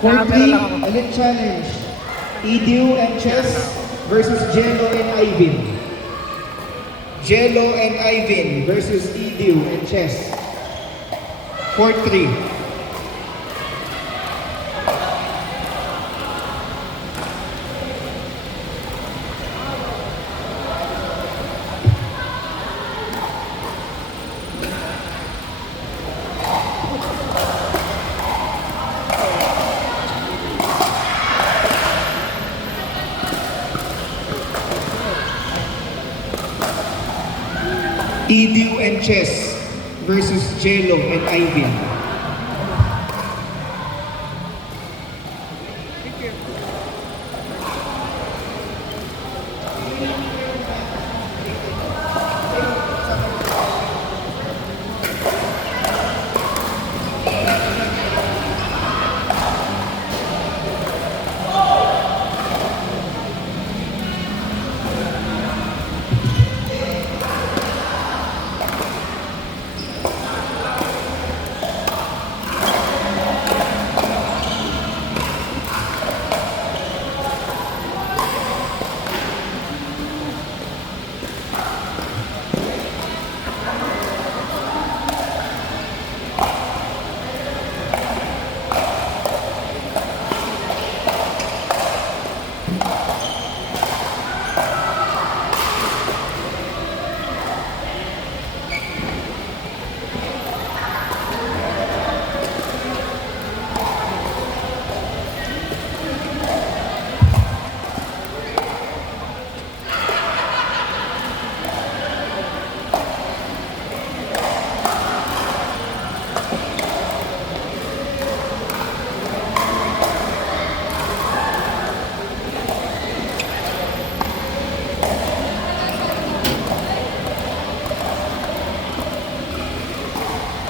Court Nag-camera 3, lang ako. Elite Challenge. Edu and Chess versus Jello and Ivan. Jello and Ivan versus Edu and Chess. Court 3. Edu and Chess versus Jello and Ivan.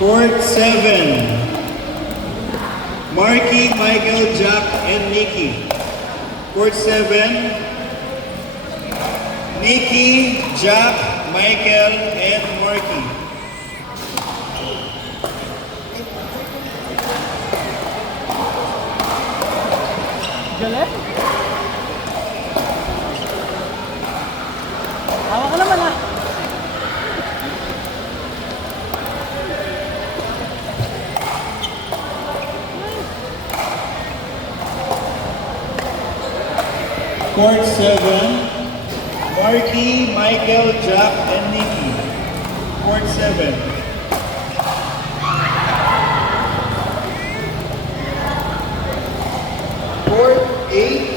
Court 7. Marky, Michael, Jack, and Nikki. Court 7. Nikki, Jack, Michael, and Marky. Galing. Hawa ka naman ah. Court 7. Marky, Michael, Jack, and Nikki. Court 7. Court 8.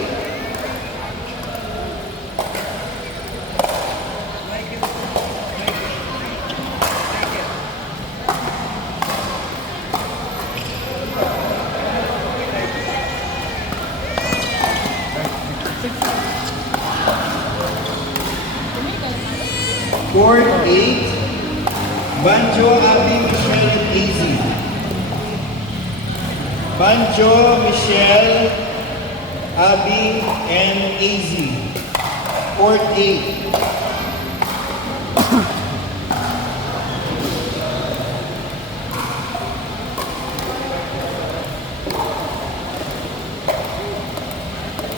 Court 8. Banjo, Abby, Michelle, and Easy. Banjo, Michelle, Abby, and Easy. Court 8.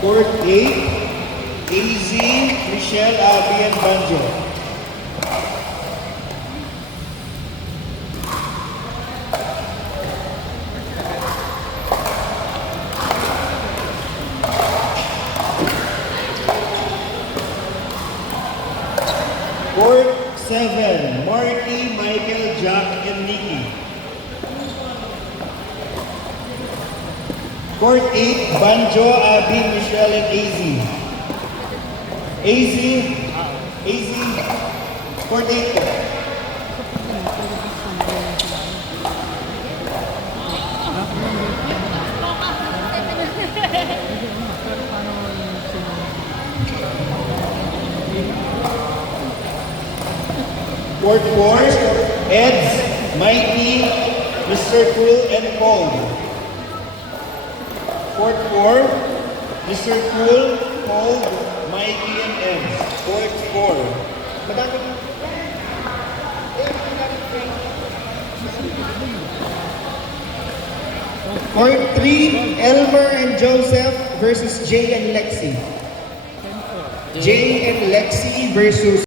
Court 8. Easy, Michelle, Abby, and Banjo. Court 7, Marky, Michael, Jack, and Nikki. Court 8, Banjo, Abby, Michelle, and AZ. AZ, Court 8. Court 4, Eds, Mighty, Mr. Cool, and Cold. Court 4, Mr. Cool, Cold, Mikey, and Eds. Court 4. Court 3, Elmer and Joseph versus Jay and Lexi. Jay and Lexi versus